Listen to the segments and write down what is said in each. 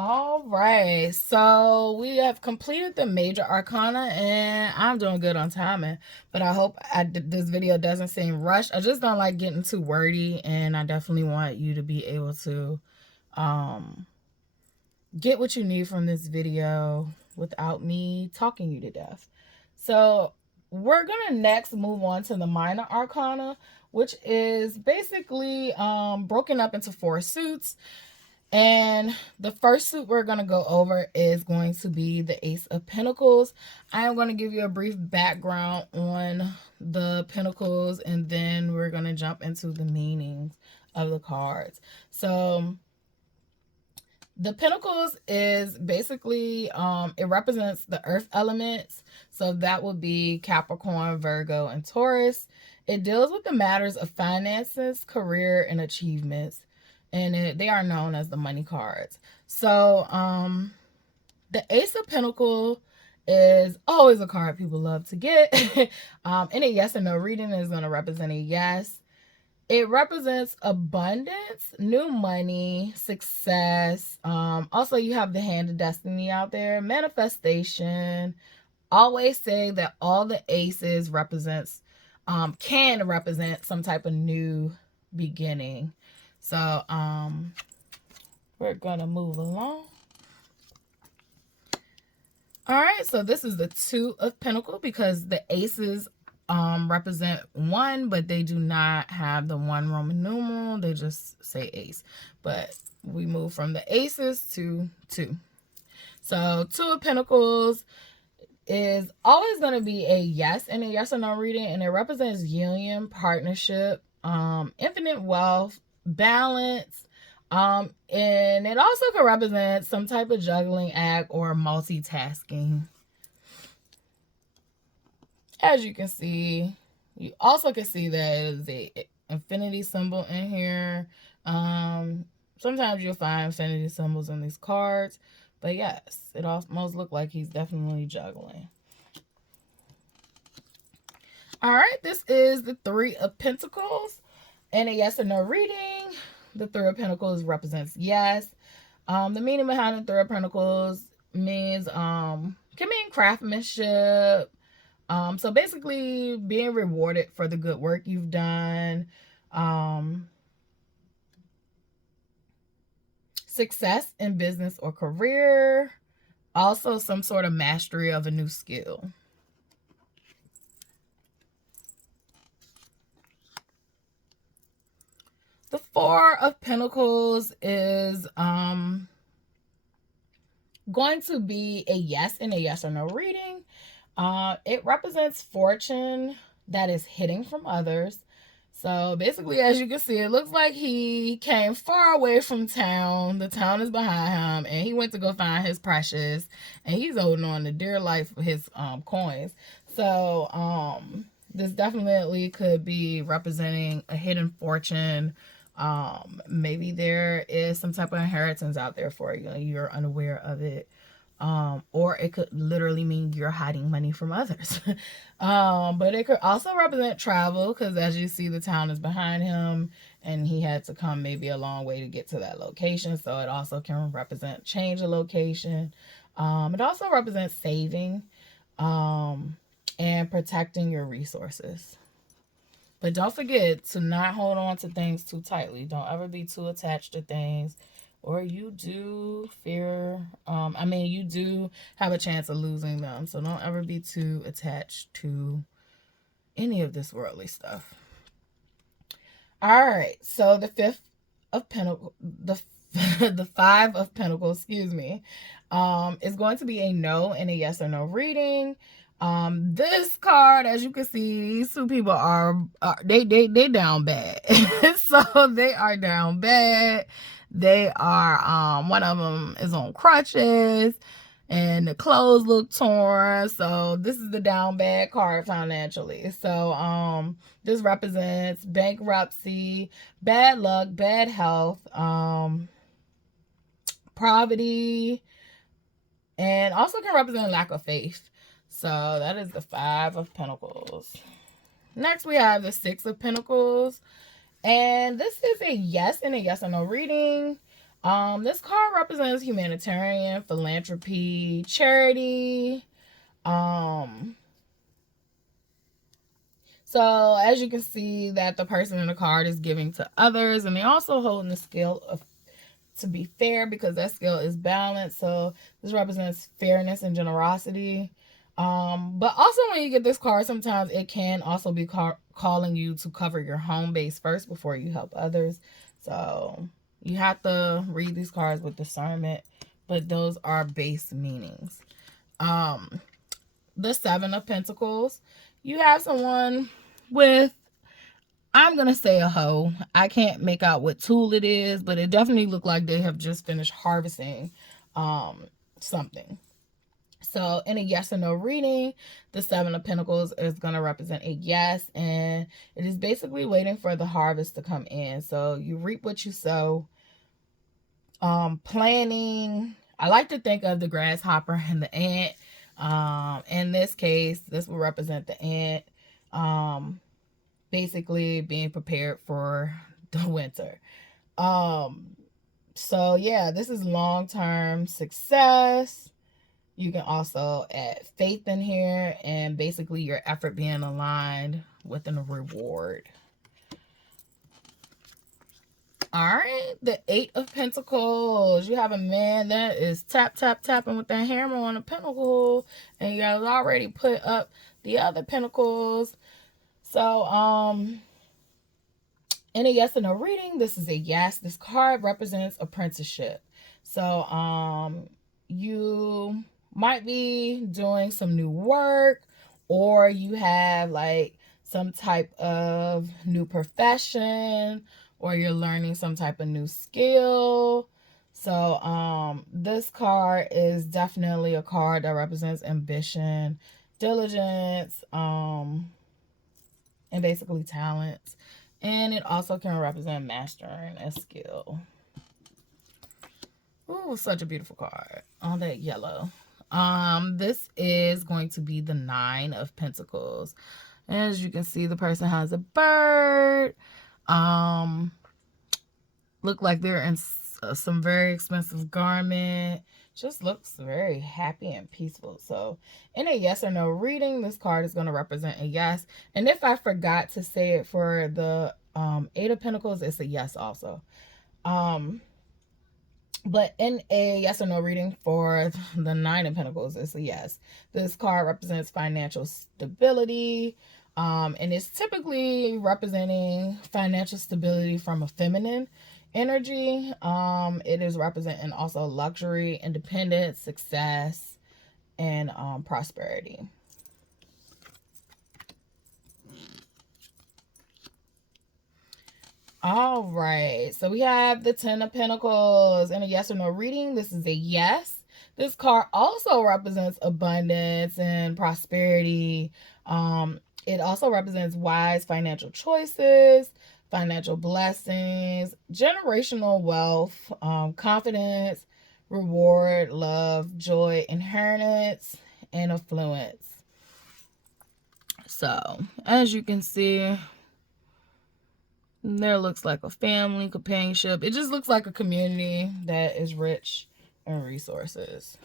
All right, so we have completed the major arcana, and I'm doing good on timing. But I hope this video doesn't seem rushed. I just don't like getting too wordy, and I definitely want you to be able to get what you need from this video without me talking you to death. So we're gonna next move on to the minor arcana, which is basically broken up into 4 suits. And the first suit we're going to go over is going to be the Ace of Pentacles. I am going to give you a brief background on the Pentacles, and then we're going to jump into the meanings of the cards. So the Pentacles is basically, it represents the earth elements. So that would be Capricorn, Virgo, and Taurus. It deals with the matters of finances, career, and achievements. And they are known as the money cards. So the Ace of Pentacles is always a card people love to get. In a yes or no reading is going to represent a yes. It represents abundance, new money, success. Also, you have the Hand of Destiny out there, manifestation. Always say that all the aces represents can represent some type of new beginning. So we're gonna move along. All right, so this is the 2 of Pentacles because the aces represent 1, but they do not have the 1 Roman numeral. They just say ace. But we move from the aces to 2. So 2 of Pentacles is always going to be a yes in a yes or no reading, and it represents union, partnership, infinite wealth, balance, and it also can represent some type of juggling act or multitasking. As you can see, you also can see that it is a infinity symbol in here. Sometimes you'll find infinity symbols in these cards, but yes, it almost looks like he's definitely juggling. All right, this is the 3 of Pentacles. In a yes or no reading, the 3 of Pentacles represents yes. The meaning behind the 3 of Pentacles means can mean craftsmanship. So basically being rewarded for the good work you've done. Success in business or career. Also some sort of mastery of a new skill. The 4 of Pentacles is going to be a yes in a yes or no reading. It represents fortune that is hidden from others. So basically, as you can see, it looks like he came far away from town. The town is behind him, and he went to go find his precious, and he's holding on to dear life for his coins. So this definitely could be representing a hidden fortune. Maybe there is some type of inheritance out there for you. You're unaware of it. Or it could literally mean you're hiding money from others. But it could also represent travel, because as you see, the town is behind him and he had to come maybe a long way to get to that location. So it also can represent change of location. It also represents saving and protecting your resources. But don't forget to not hold on to things too tightly. Don't ever be too attached to things, or you do fear, you do have a chance of losing them. So don't ever be too attached to any of this worldly stuff. All right, so the 5 of Pentacles, the 5 of Pentacles, excuse me, is going to be a no in a yes or no reading. This card, as you can see, these 2 people are they down bad. So they are down bad. They are one of them is on crutches and the clothes look torn. So this is the down bad card financially. So this represents bankruptcy, bad luck, bad health, poverty, and also can represent lack of faith. So that is the 5 of Pentacles. Next, we have the 6 of Pentacles. And this is a yes in a yes or no reading. This card represents humanitarian, philanthropy, charity. So as you can see that the person in the card is giving to others, and they also holding the scale of to be fair, because that scale is balanced. So this represents fairness and generosity. But also when you get this card, sometimes it can also be calling you to cover your home base first before you help others. So you have to read these cards with discernment, but those are base meanings. The Seven of Pentacles. You have someone with, I'm going to say a hoe. I can't make out what tool it is, but it definitely looked like they have just finished harvesting something. So in a yes or no reading, the Seven of Pentacles is going to represent a yes, and it is basically waiting for the harvest to come in. So you reap what you sow. Planning. I like to think of the grasshopper and the ant. In this case, this will represent the ant. Basically being prepared for the winter. So yeah, this is long-term success. You can also add faith in here, and basically your effort being aligned with a reward. All right, the Eight of Pentacles. You have a man that is tapping with that hammer on a pentacle, and you guys already put up the other pentacles. So, in a yes or no reading, this is a yes. This card represents apprenticeship. So, you might be doing some new work, or you have like some type of new profession, or you're learning some type of new skill. So, this card is definitely a card that represents ambition, diligence, and basically talents. And it also can represent mastering a skill. Ooh, such a beautiful card. All that yellow. This is going to be the Nine of Pentacles. As you can see, the person has a bird. Look like they're in some very expensive garment. Just looks very happy and peaceful. So in a yes or no reading, this card is going to represent a yes. And if I forgot to say it for the Eight of Pentacles, it's a yes also. But in a yes or no reading for the Nine of Pentacles, it's a yes. This card represents financial stability. And it's typically representing financial stability from a feminine energy. It is representing also luxury, independence, success, and prosperity. All right, so we have the Ten of Pentacles in a yes or no reading. This is a yes. This card also represents abundance and prosperity. It also represents wise financial choices, financial blessings, generational wealth, confidence, reward, love, joy, inheritance, and affluence. So, as you can see, there looks like a family, companionship. It just looks like a community that is rich in resources.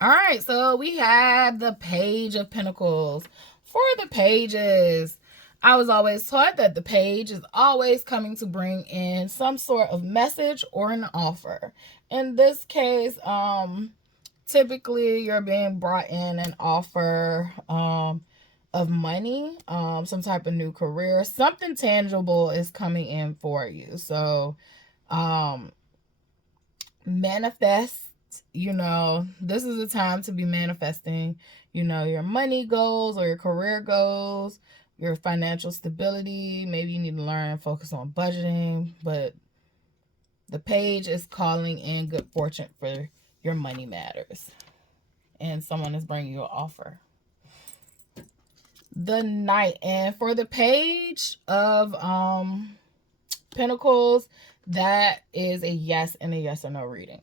All right, so we have the Page of Pentacles. For the pages, I was always taught that the page is always coming to bring in some sort of message or an offer. In this case, typically you're being brought in an offer of money, some type of new career, something tangible is coming in for you. So manifest, this is the time to be manifesting, your money goals or your career goals, your financial stability. Maybe you need to learn and focus on budgeting, but the page is calling in good fortune for your money matters, and someone is bringing you an offer. The Knight, and for the Page of Pentacles, that is a yes and a yes or no reading.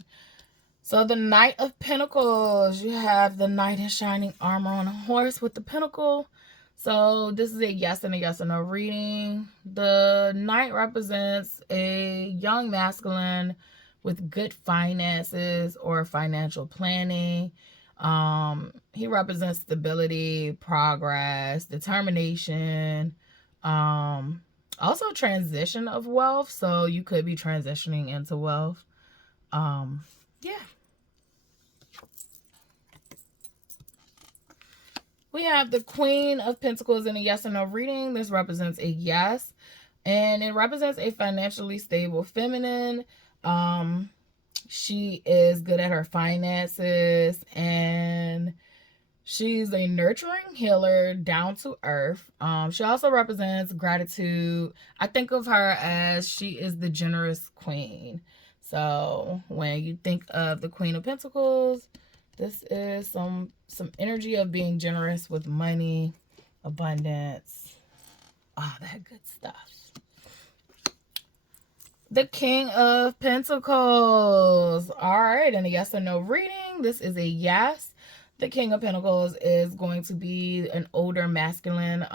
So the Knight of Pentacles, you have the knight in shining armor on a horse with the pentacle. So this is a yes and a yes or no reading. The Knight represents a young masculine with good finances or financial planning. He represents stability, progress, determination, also transition of wealth. So you could be transitioning into wealth. Yeah. We have the Queen of Pentacles in a yes or no reading. This represents a yes. And it represents a financially stable feminine. She is good at her finances, and she's a nurturing healer, down to earth. She also represents gratitude. I think of her as she is the generous queen. So when you think of the Queen of Pentacles, this is some energy of being generous with money, abundance, all that good stuff. The King of Pentacles. All right, and a yes or no reading. This is a yes. The King of Pentacles is going to be an older masculine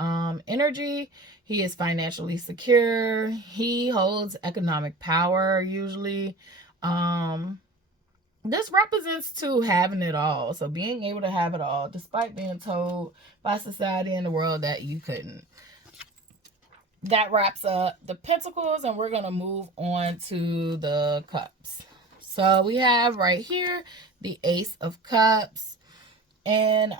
energy. He is financially secure. He holds economic power usually. This represents to having it all. So being able to have it all despite being told by society and the world that you couldn't. That wraps up the Pentacles, and we're going to move on to the Cups. So we have right here the Ace of Cups. And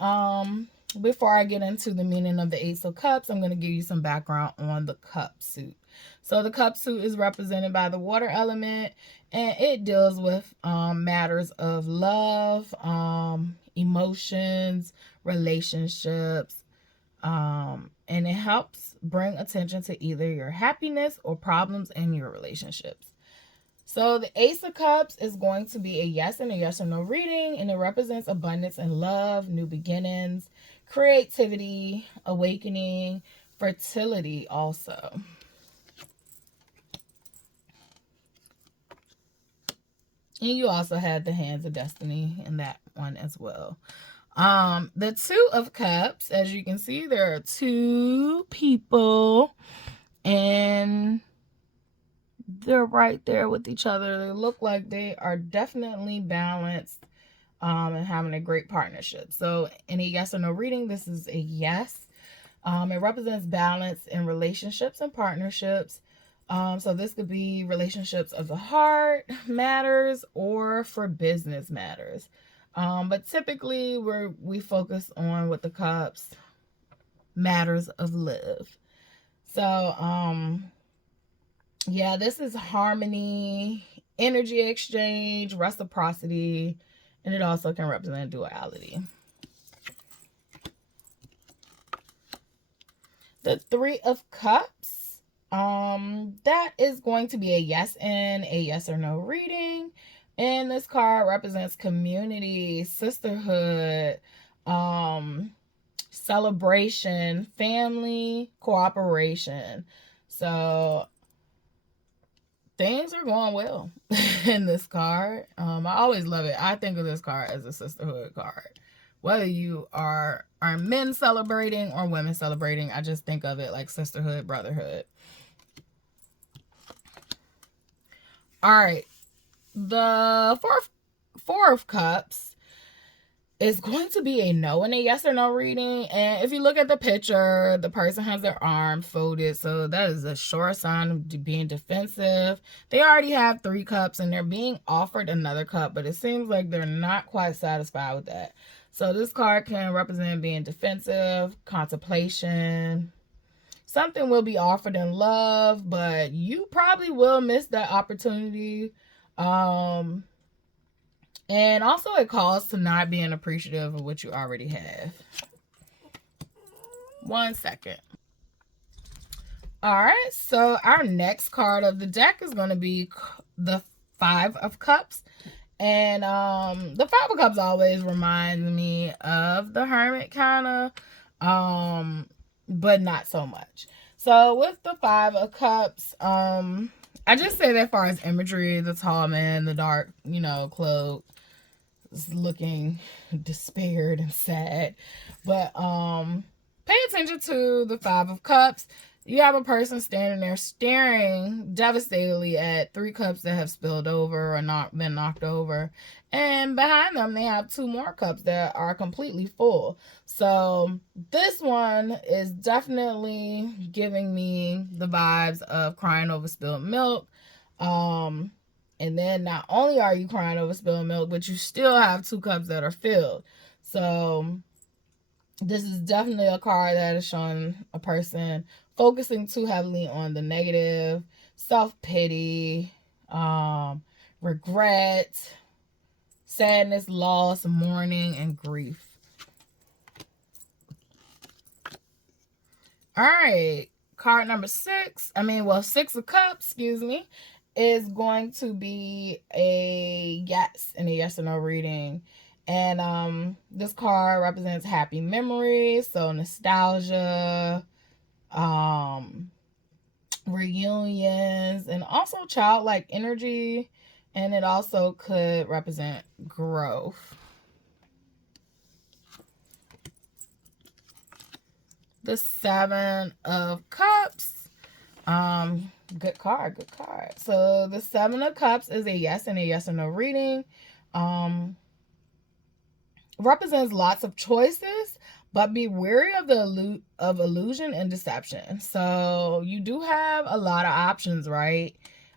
before I get into the meaning of the Ace of Cups, I'm going to give you some background on the cup suit. So the cup suit is represented by the water element, and it deals with matters of love, emotions, relationships, and it helps bring attention to either your happiness or problems in your relationships. So the Ace of Cups is going to be a yes and a yes or no reading, and it represents abundance and love, new beginnings, creativity, awakening, fertility also. And you also had the Hands of Destiny in that one as well. The Two of Cups, as you can see, there are two people, and they're right there with each other. They look like they are definitely balanced and having a great partnership. So in a yes or no reading, this is a yes. It represents balance in relationships and partnerships. So this could be relationships of the heart matters or for business matters. But typically we focus on with the cups, matters of love. So yeah, this is harmony, energy exchange, reciprocity, and it also can represent duality. The Three of Cups, that is going to be a yes and a yes or no reading. And this card represents community, sisterhood, celebration, family, cooperation. So things are going well in this card. I always love it. I think of this card as a sisterhood card. Whether you are men celebrating or women celebrating, I just think of it like sisterhood, brotherhood. All right. The Four of Cups is going to be a no and a yes or no reading. And if you look at the picture, the person has their arms folded. So that is a sure sign of being defensive. They already have 3 cups and they're being offered another cup, but it seems like they're not quite satisfied with that. So this card can represent being defensive, contemplation. Something will be offered in love, but you probably will miss that opportunity. And also it calls to not being appreciative of what you already have. 1 second. All right, so our next card of the deck is going to be the Five of Cups. And the Five of Cups always reminds me of the Hermit kind of, but not so much. So with the Five of Cups, I just say that as far as imagery, the tall man, the dark, cloak, looking despaired and sad. But pay attention to the Five of Cups. You have a person standing there staring devastatedly at 3 cups that have spilled over or not been knocked over. And behind them, they have 2 more cups that are completely full. So this one is definitely giving me the vibes of crying over spilled milk. And then not only are you crying over spilled milk, but you still have 2 cups that are filled. So this is definitely a card that is showing a person focusing too heavily on the negative, self-pity, regret, sadness, loss, mourning, and grief. All right, card number 6, 6 of Cups, excuse me, is going to be a yes in a yes or no reading. And this card represents happy memories, so nostalgia, reunions, and also childlike energy. And it also could represent growth. The 7 of Cups. Good card. So the 7 of Cups is a yes and a yes or no reading. Represents lots of choices, but be wary of the illusion and deception. So you do have a lot of options, right?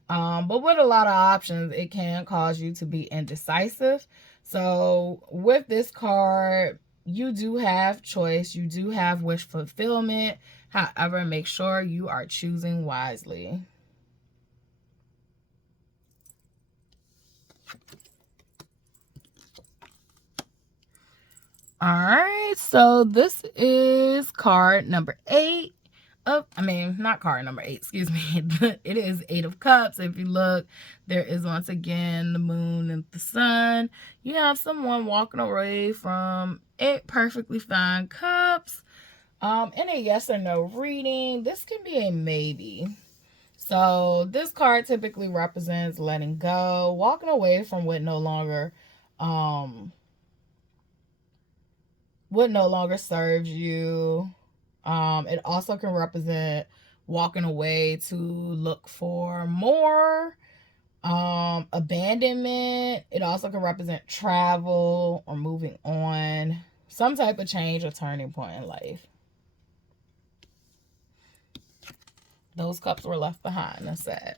But with a lot of options, it can cause you to be indecisive. So with this card, you do have choice. You do have wish fulfillment. However, make sure you are choosing wisely. All right, so this is card number 8 of, not card number 8, excuse me. It is 8 of Cups. If you look, there is once again the moon and the sun. You have someone walking away from 8 perfectly fine cups. In a yes or no reading, this can be a maybe. So this card typically represents letting go, walking away from what no longer serves you. It also can represent walking away to look for more. Abandonment. It also can represent travel or moving on. Some type of change or turning point in life. Those cups were left behind. That's sad.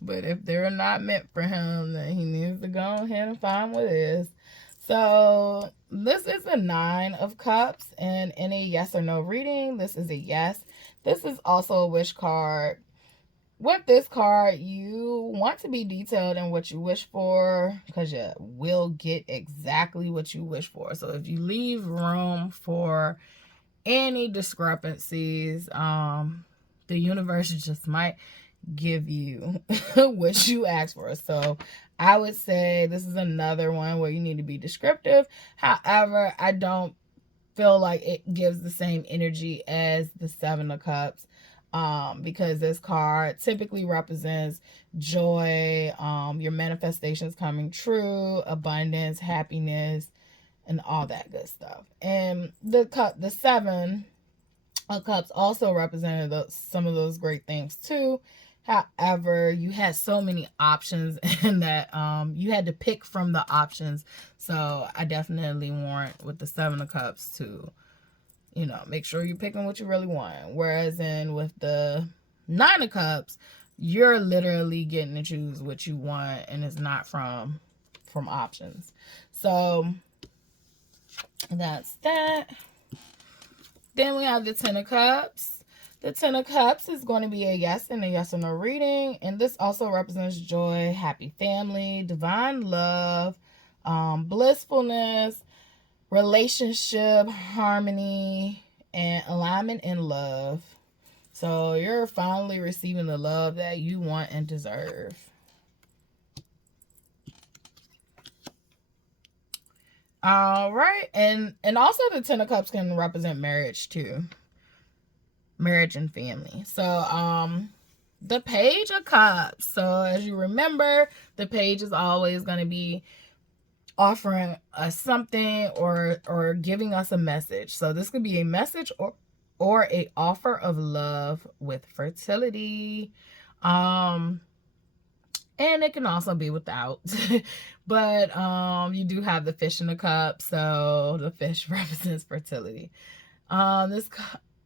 But if they're not meant for him, then he needs to go ahead and find what is. So this is a 9 of Cups, and in a yes or no reading, this is a yes. This is also a wish card. With this card, you want to be detailed in what you wish for, because you will get exactly what you wish for. So if you leave room for any discrepancies, the universe just might give you what you asked for. So I would say this is another one where you need to be descriptive. However, I don't feel like it gives the same energy as the 7 of Cups, because this card typically represents joy, your manifestations coming true, abundance, happiness, and all that good stuff. And the 7 of Cups also represented some of those great things too. However, you had so many options and that you had to pick from the options. So I definitely want with the 7 of Cups to, make sure you're picking what you really want. Whereas with the 9 of Cups, you're literally getting to choose what you want, and it's not from options. So that's that. Then we have the 10 of Cups. The 10 of Cups is going to be a yes and a yes or no reading. And this also represents joy, happy family, divine love, blissfulness, relationship, harmony, and alignment in love. So you're finally receiving the love that you want and deserve. All right. And also the 10 of Cups can represent marriage too. Marriage and family. So the Page of Cups. So as you remember, the page is always going to be offering us something or giving us a message. So this could be a message or a offer of love with fertility. And it can also be without. But you do have the fish in the cup, so the fish represents fertility.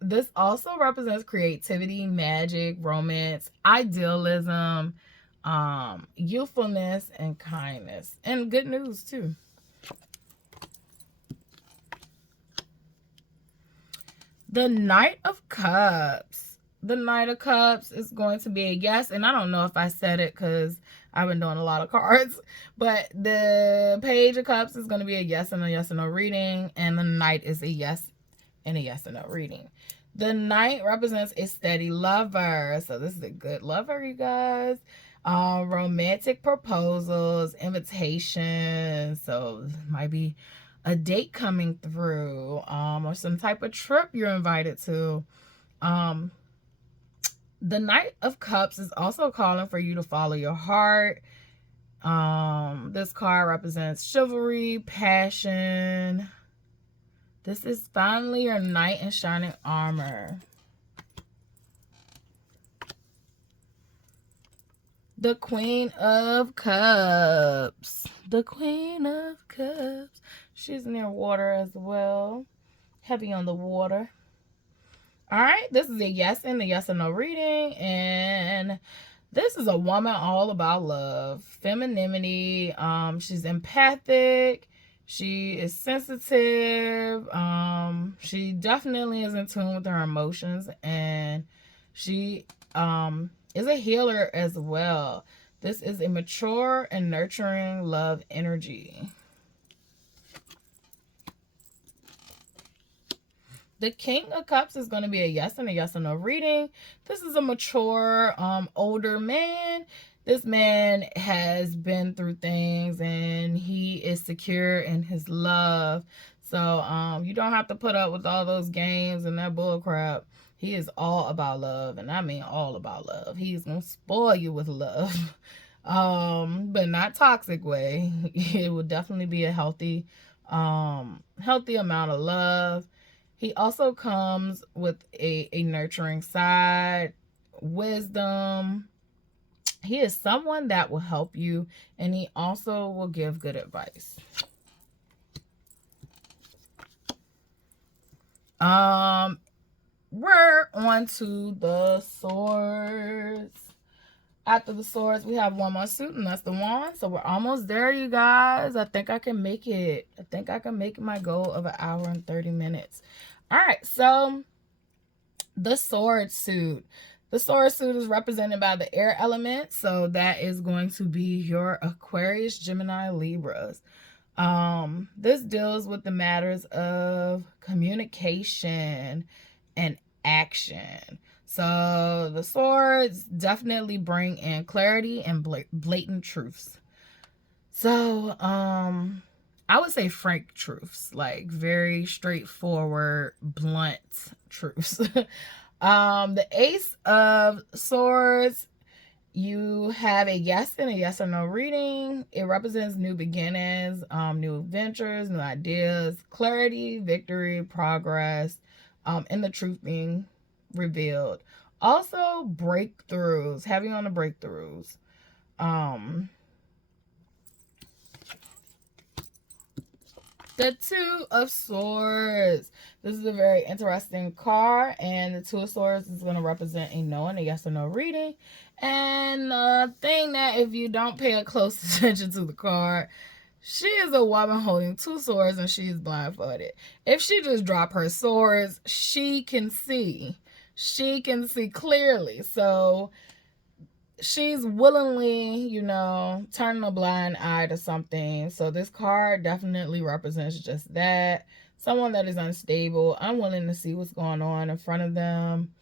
This also represents creativity, magic, romance, idealism, youthfulness, and kindness, and good news too. The Knight of Cups. The Knight of Cups is going to be a yes, and I don't know if I said it because I've been doing a lot of cards, but the Page of Cups is going to be a yes and a no reading, and the Knight is a yes and a yes and no reading. The Knight represents a steady lover, so this is a good lover, you guys. Romantic proposals, invitations, so might be a date coming through, or some type of trip you're invited to. The Knight of Cups is also calling for you to follow your heart. This card represents chivalry, passion. This is finally your knight in shining armor. The Queen of Cups. The Queen of Cups. She's near water as well. Heavy on the water. All right, this is a yes and a yes or no reading, and this is a woman all about love, femininity. She's empathic. She is sensitive. She definitely is in tune with her emotions, and she is a healer as well. This is a mature and nurturing love energy. The King of Cups is going to be a yes and a yes or no reading. This is a mature, older man. This man has been through things and he is secure in his love. So you don't have to put up with all those games and that bull crap. He is all about love, and I mean all about love. He's going to spoil you with love. But not toxic way. It would definitely be a healthy amount of love. He also comes with a nurturing side, wisdom. He is someone that will help you, and he also will give good advice. We're on to the swords. After the swords, we have one more suit, and that's the wand. So we're almost there, you guys. I think I can make it. I think I can make my goal of 1 hour and 30 minutes. All right, so the sword suit. The sword suit is represented by the air element. So that is going to be your Aquarius, Gemini, Libras. This deals with the matters of communication and action. So the swords definitely bring in clarity and blatant truths. So I would say frank truths, like very straightforward, blunt truths. The Ace of Swords, you have a yes and a yes or no reading. It represents new beginnings, new adventures, new ideas, clarity, victory, progress, and the truth being revealed. Also breakthroughs, heavy on the breakthroughs. The Two of Swords. This is a very interesting card, and the Two of Swords is going to represent a no and a yes or no reading. And the thing that if you don't pay a close attention to the card, she is a woman holding 2 swords and she is blindfolded. If she just drop her swords, she can see. She can see clearly. So she's willingly, you know, turning a blind eye to something. So this card definitely represents just that. Someone that is unstable, unwilling to see what's going on in front of them.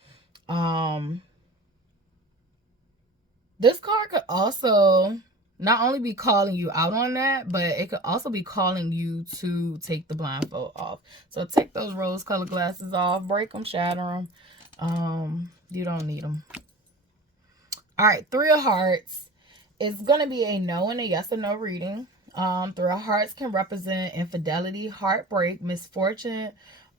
This card could also not only be calling you out on that, but it could also be calling you to take the blindfold off. So take those rose-colored glasses off, break them, shatter them. You don't need them. All right, 3 of Hearts. It's going to be a no and a yes or no reading. Three of Hearts can represent infidelity, heartbreak, misfortune.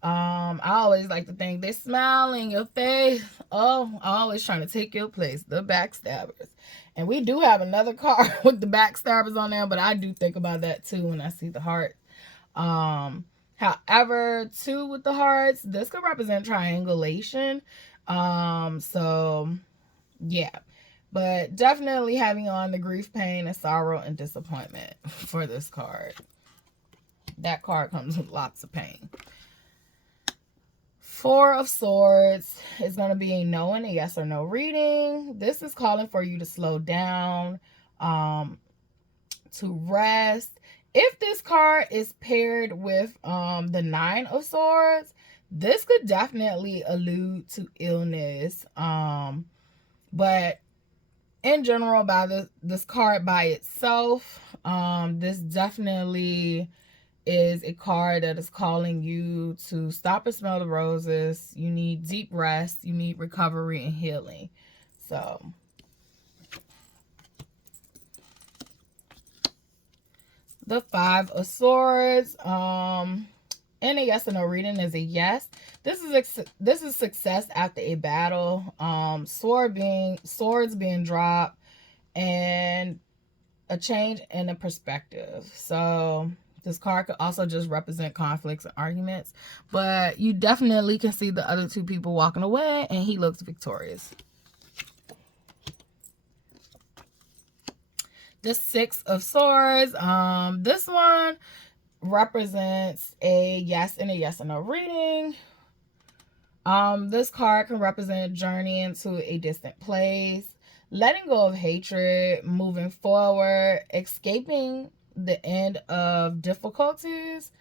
I always like to think they smile in your face. Oh, I'm always trying to take your place. The backstabbers. And we do have another card with the backstabbers on there, but I do think about that too when I see the heart. However, two with the hearts, this could represent triangulation. So yeah. But definitely having on the grief, pain, and sorrow and disappointment for this card. That card comes with lots of pain. Four of Swords is going to be a no and a yes or no reading. This is calling for you to slow down, to rest. If this card is paired with the Nine of Swords, this could definitely allude to illness. But in general, by this card by itself, this definitely is a card that is calling you to stop and smell the roses. You need deep rest. You need recovery and healing. So the Five of Swords, and a yes or no reading is a yes. This is success after a battle. Swords being dropped, and a change in a perspective. So this card could also just represent conflicts and arguments, but you definitely can see the other two people walking away and he looks victorious. The Six of Swords, this one represents a yes and a yes and no reading. This card can represent journeying to a distant place, letting go of hatred, moving forward, escaping the end of difficulties,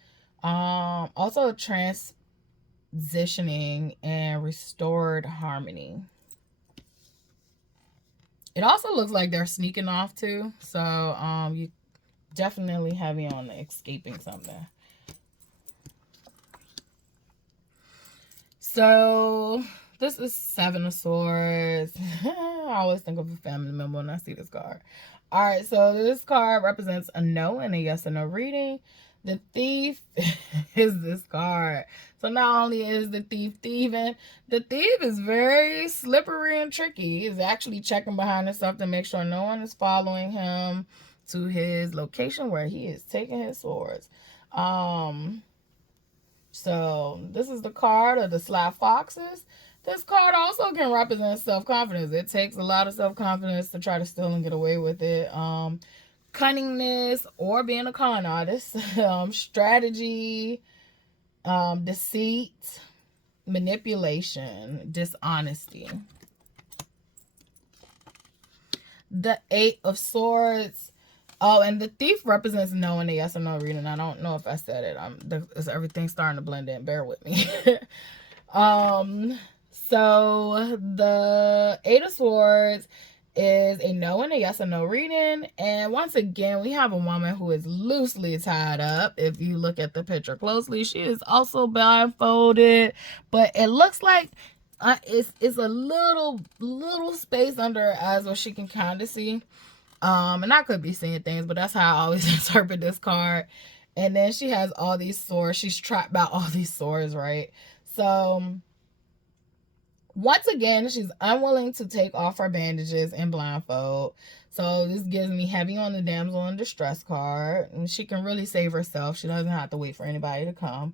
also transitioning and restored harmony. It also looks like they're sneaking off too, so you definitely heavy on escaping something. So this is Seven of Swords. I always think of a family member when I see this card. All right, so this card represents a no and a yes or no reading. The Thief is this card. So not only is the thief thieving, the thief is very slippery and tricky. He's actually checking behind himself to make sure no one is following him to his location where he is taking his swords. So this is the card of the Sly Foxes. This card also can represent self-confidence. It takes a lot of self-confidence to try to steal and get away with it. Cunningness or being a con artist. Strategy, deceit, manipulation, dishonesty. The Eight of Swords. Oh, and the Thief represents no in the yes or no reading. I don't know if I said it. Everything's starting to blend in. Bear with me. So the Eight of Swords is a no and a yes or no reading. And once again, we have a woman who is loosely tied up. If you look at the picture closely, she is also blindfolded. But it looks like it's a little space under her eyes where she can kind of see. And I could be seeing things, but that's how I always interpret this card. And then she has all these swords. She's trapped by all these swords, right? So once again, she's unwilling to take off her bandages and blindfold. So this gives me heavy on the damsel in distress card. And she can really save herself. She doesn't have to wait for anybody to come.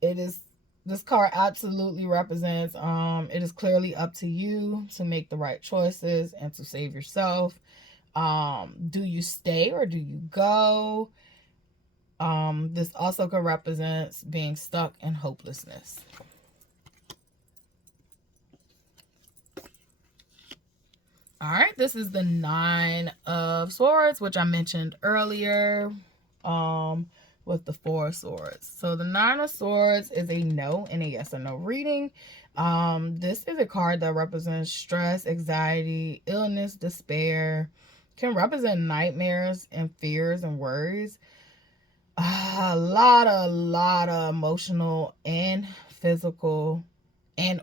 This card absolutely represents, it is clearly up to you to make the right choices and to save yourself. Do you stay or do you go? This also could represent being stuck in hopelessness. All right, this is the Nine of Swords, which I mentioned earlier, with the Four of Swords. So the Nine of Swords is a no and a yes or no reading. This is a card that represents stress, anxiety, illness, despair, can represent nightmares and fears and worries. A lot of emotional and physical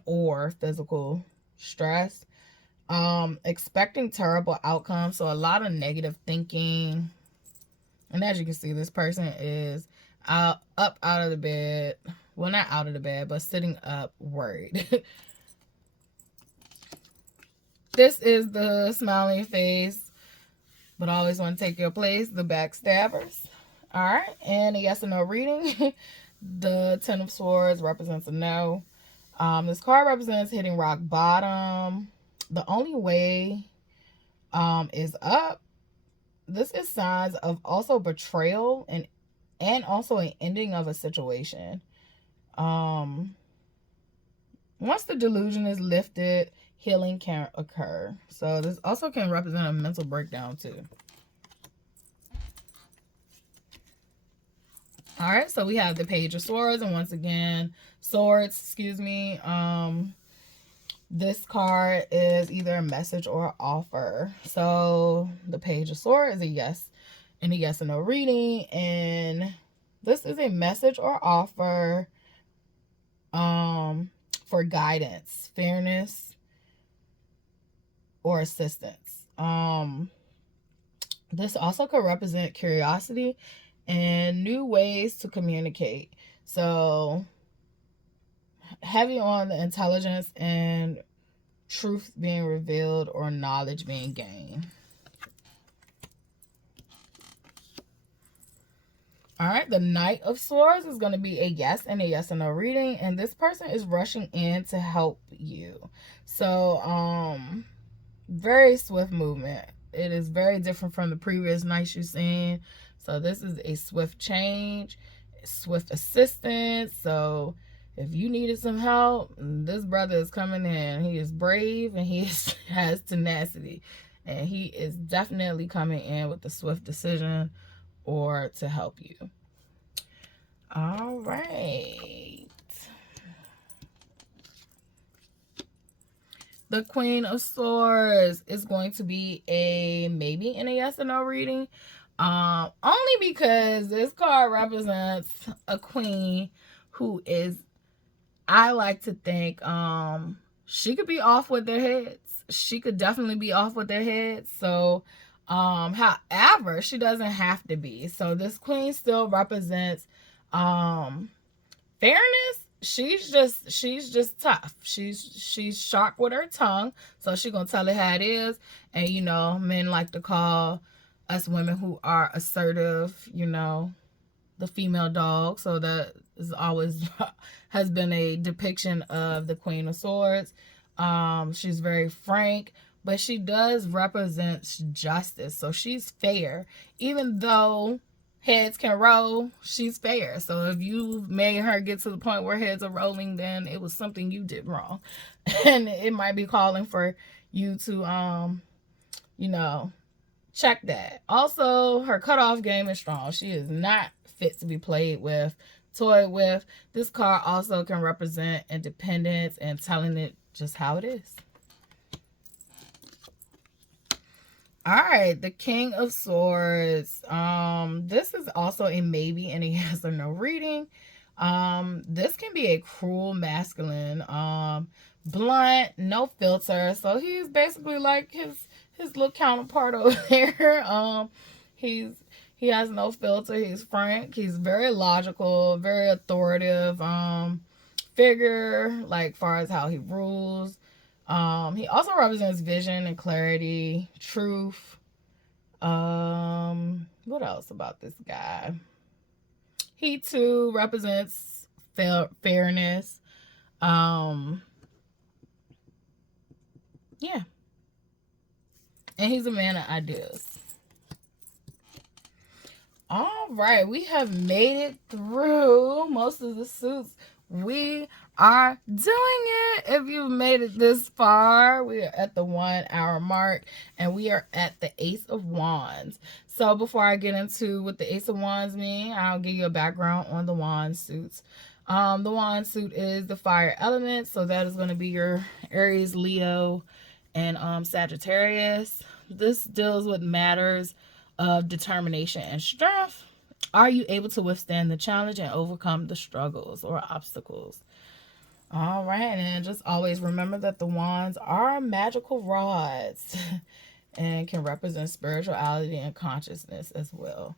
or physical stress. Expecting terrible outcomes, so a lot of negative thinking. And as you can see, this person is up out of the bed. Well, not out of the bed, but sitting up worried. This is the smiling face, but always want to take your place, the backstabbers. All right, and a yes or no reading. The Ten of Swords represents a no. This card represents hitting rock bottom. The only way is up. This is signs of also betrayal and also an ending of a situation. Once the delusion is lifted, healing can occur. So this also can represent a mental breakdown too. All right, so we have the Page of Swords, and once again, swords, excuse me. This card is either a message or an offer. So the Page of Swords is a yes and a yes or no reading, and this is a message or offer for guidance, fairness, or assistance. This also could represent curiosity and new ways to communicate. So heavy on the intelligence and truth being revealed or knowledge being gained. All right, the Knight of Swords is going to be a yes and a yes and no reading, and this person is rushing in to help you. So very swift movement. It is very different from the previous knights you've seen. So this is a swift change, swift assistance. So if you needed some help, this brother is coming in. He is brave and he has tenacity. And he is definitely coming in with a swift decision or to help you. All right. The Queen of Swords is going to be a maybe and a yes or no reading. Only because this card represents a queen who is, I like to think, she could be off with their heads. She could definitely be off with their heads. So, however, she doesn't have to be. So this queen still represents fairness. She's just tough. She's sharp with her tongue, so she gonna tell it how it is. And you know, men like to call us women who are assertive, you know, the female dog. So that is always has been a depiction of the Queen of Swords. She's very frank, but she does represent justice. So she's fair, even though heads can roll, she's fair. So if you made her get to the point where heads are rolling, then it was something you did wrong. And it might be calling for you to, you know, check that. Also, her cutoff game is strong. She is not fit to be played with, toyed with. This card also can represent independence and telling it just how it is. All right, the King of Swords. This is also a maybe and a yes or no reading. This can be a cruel masculine, blunt, no filter. So he's basically like his little counterpart over there. He has no filter. He's frank. He's very logical, very authoritative figure, like far as how he rules. He also represents vision and clarity, truth. What else about this guy? He too represents fairness. Yeah. And he's a man of ideas. All right, we have made it through most of the suits. We are doing it. If you've made it this far, we are at the 1 hour mark and we are at the Ace of Wands. So before I get into what the Ace of Wands mean, I'll give you a background on the wand suits. The wand suit is the fire element, so that is going to be your Aries, Leo, and Sagittarius. This deals with matters of determination and strength. Are you able to withstand the challenge and overcome the struggles or obstacles? All right, and just always remember that the wands are magical rods and can represent spirituality and consciousness as well.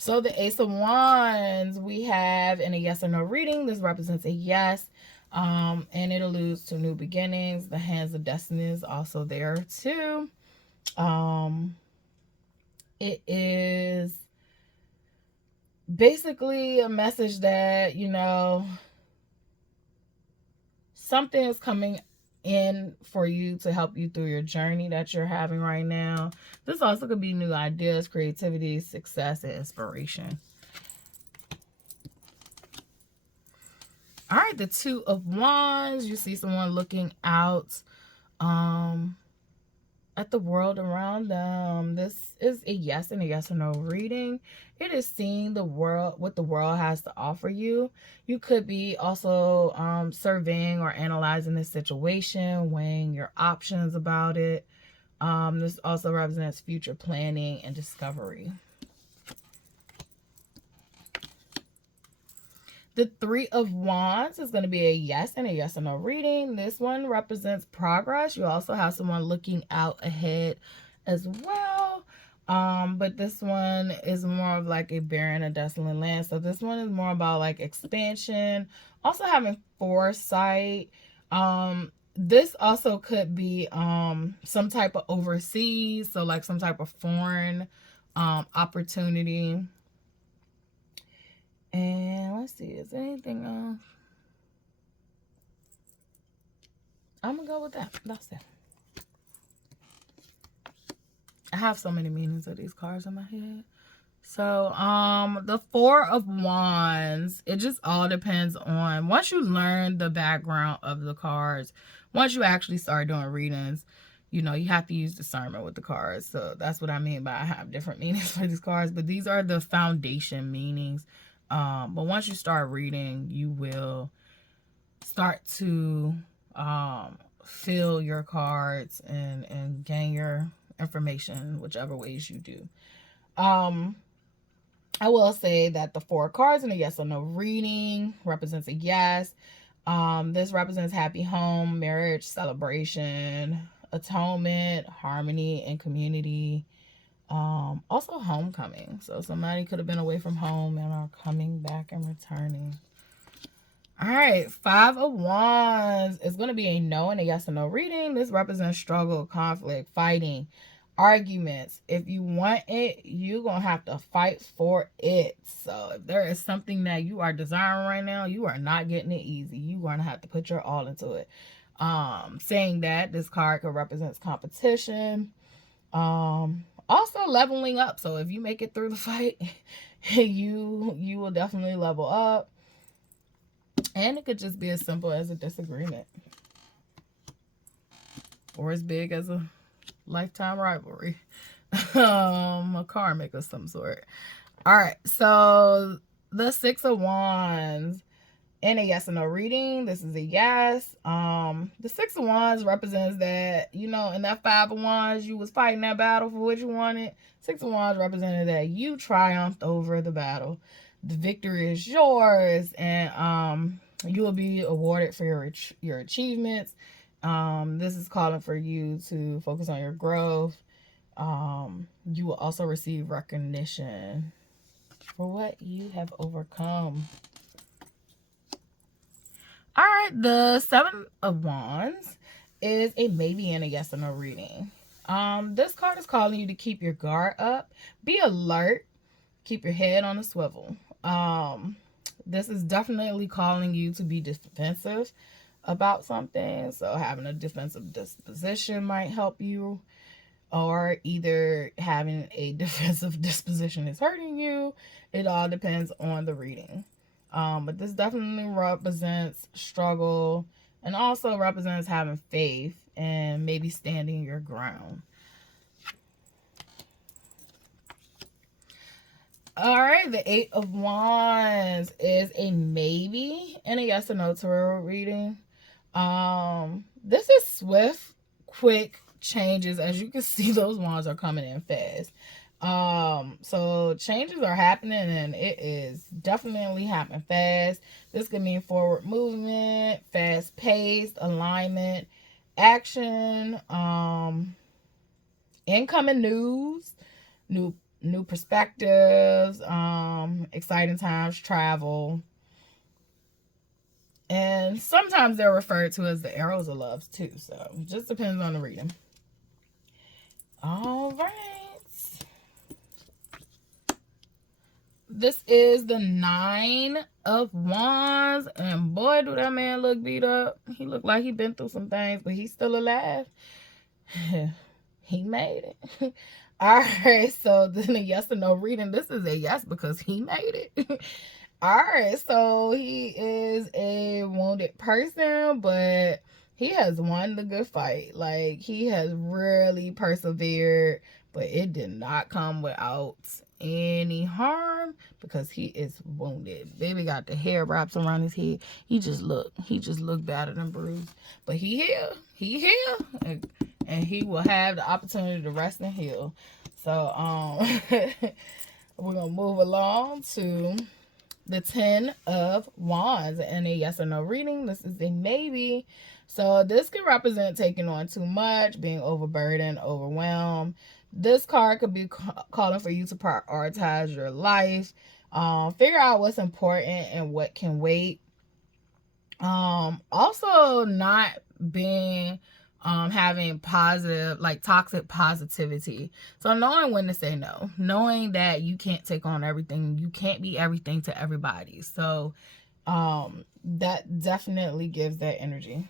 So the Ace of Wands we have in a yes or no reading. This represents a yes. And it alludes to new beginnings. The Hands of Destiny is also there too. It is basically a message that, you know, something is coming in for you to help you through your journey that you're having right now. This also could be new ideas, creativity, success, and inspiration. All right, the Two of Wands. You see someone looking out at the world around them. This is a yes and a yes or no reading. It is seeing the world, what the world has to offer you. You could be also surveying or analyzing the situation, weighing your options about it. This also represents future planning and discovery. The Three of Wands is going to be a yes and a yes or no reading. This one represents progress. You also have someone looking out ahead as well. But this one is more of like a barren and desolate land. So this one is more about like expansion, also having foresight. This also could be some type of overseas, so like some type of foreign opportunity. And let's see, is there anything else? I'm gonna go with that. That's it. I have so many meanings of these cards in my head. So, the Four of Wands, it just all depends on, once you learn the background of the cards, once you actually start doing readings, you know, you have to use discernment with the cards. So that's what I mean by I have different meanings for these cards, but these are the foundation meanings. But once you start reading, you will start to fill your cards and gain your information whichever ways you do. I will say that the 4 cards in a yes or no reading represents a yes. This represents happy home, marriage, celebration, atonement, harmony, and community. Also homecoming. So somebody could have been away from home and are coming back and returning. All right, 5 of Wands is going to be a no and a yes or no reading. This represents struggle, conflict, fighting, arguments. If you want it, you're going to have to fight for it. So if there is something that you are desiring right now, you are not getting it easy. You're going to have to put your all into it. Saying that, this card could represent competition. Also leveling up. So if you make it through the fight, you will definitely level up. And it could just be as simple as a disagreement, or as big as a lifetime rivalry, a karmic of some sort. All right, so the 6 of Wands in a yes or no reading. This is a yes. The 6 of Wands represents that, you know, in that 5 of Wands, you was fighting that battle for what you wanted. 6 of Wands represented that you triumphed over the battle. The victory is yours, and you will be awarded for your achievements. This is calling for you to focus on your growth. You will also receive recognition for what you have overcome. All right, the 7 of Wands is a maybe and a yes or no reading. This card is calling you to keep your guard up, be alert, keep your head on a swivel. This is definitely calling you to be defensive about something. So having a defensive disposition might help you, or either having a defensive disposition is hurting you. It all depends on the reading. But this definitely represents struggle and also represents having faith and maybe standing your ground. All right, the 8 of Wands is a maybe and a yes or no tarot reading. This is swift, quick changes. As you can see, those wands are coming in fast. So changes are happening, and it is definitely happening fast. This could mean forward movement, fast paced, alignment, action, incoming news, new new perspectives, exciting times, travel. And sometimes they're referred to as the arrows of love too. So it just depends on the reading. All right. This is the 9 of Wands. And boy, do that man look beat up. He looked like he been through some things, but he's still alive. He made it. All right. So then a yes or no reading. This is a yes because he made it. All right, so he is a wounded person, but he has won the good fight. Like, he has really persevered, but it did not come without any harm because he is wounded. Baby got the hair wraps around his head. He just look battered and bruised. But he here, and he will have the opportunity to rest and heal. So, we're gonna move along to the 10 of Wands and a yes or no reading. This is a maybe. So this can represent taking on too much, being overburdened, overwhelmed. This card could be calling for you to prioritize your life, figure out what's important and what can wait. Also not being having positive, like toxic positivity. So knowing when to say no, knowing that you can't take on everything, you can't be everything to everybody. So that definitely gives that energy.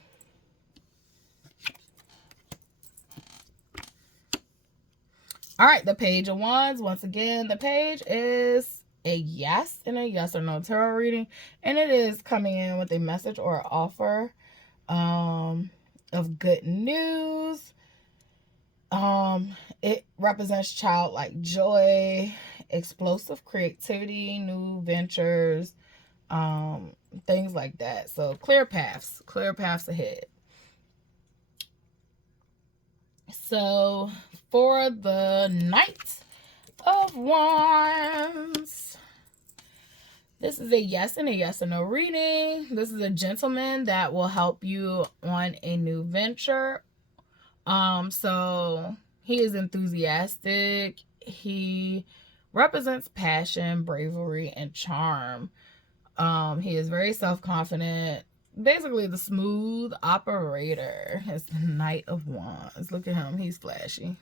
All right, the Page of Wands. Once again, the page is a yes in a yes or no tarot reading, and it is coming in with a message or offer of good news. It represents childlike joy, explosive creativity, new ventures, things like that. So clear paths ahead. So for the Knight of Wands, this is a yes and a yes or no reading. This is a gentleman that will help you on a new venture. So he is enthusiastic. He represents passion, bravery, and charm. He is very self-confident. Basically the smooth operator. It's the Knight of Wands. Look at him. He's flashy.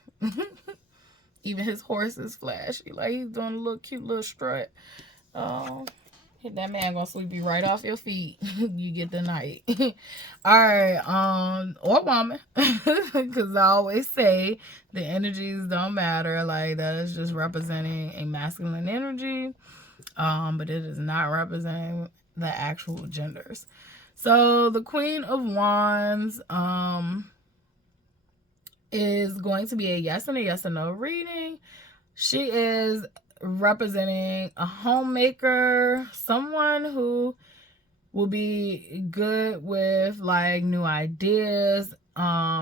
Even his horse is flashy. Like he's doing a little cute little strut. That man gonna sweep you right off your feet. You get the Knight. All right, or woman, because I always say the energies don't matter. Like that is just representing a masculine energy, but it is not representing the actual genders. So the Queen of Wands, is going to be a yes and a yes or no reading. She is representing a homemaker, someone who will be good with like new ideas.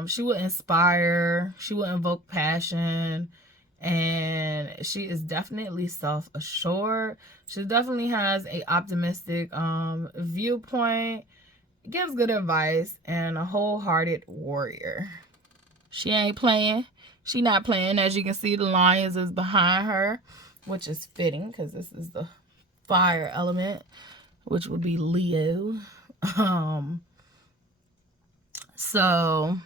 She will inspire, she will invoke passion, and she is definitely self-assured. She definitely has a optimistic viewpoint, gives good advice, and a wholehearted warrior. She ain't playing. She not playing. As you can see, the lions is behind her, which is fitting because this is the fire element, which would be Leo. So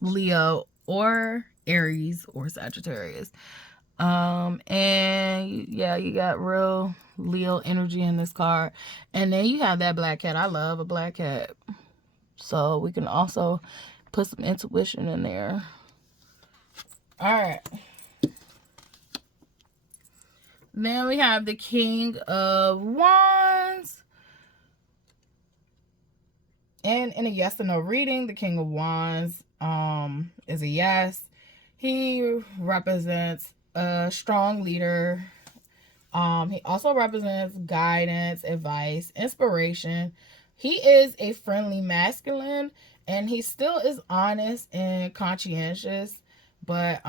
Leo or Aries or Sagittarius. And yeah, you got real Leo energy in this card. And then you have that black cat. I love a black cat. So we can also put some intuition in there. All right. Then we have the King of Wands. And in a yes or no reading, the King of Wands is a yes. He represents a strong leader. He also represents guidance, advice, inspiration. He is a friendly masculine, and he still is honest and conscientious, but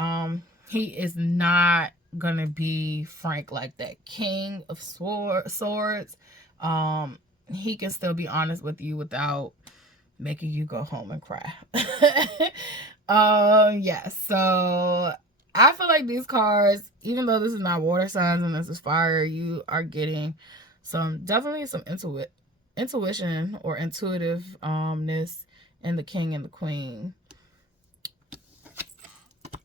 he is not gonna be frank like that King of Swords. He can still be honest with you without making you go home and cry. Yeah, so I feel like these cards, even though this is not water signs and this is fire, you are getting definitely some intuition or intuitiveness in the king and the queen.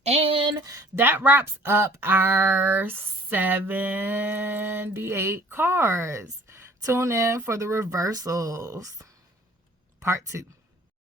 And that wraps up our 78 cards. Tune in for the reversals, part 2.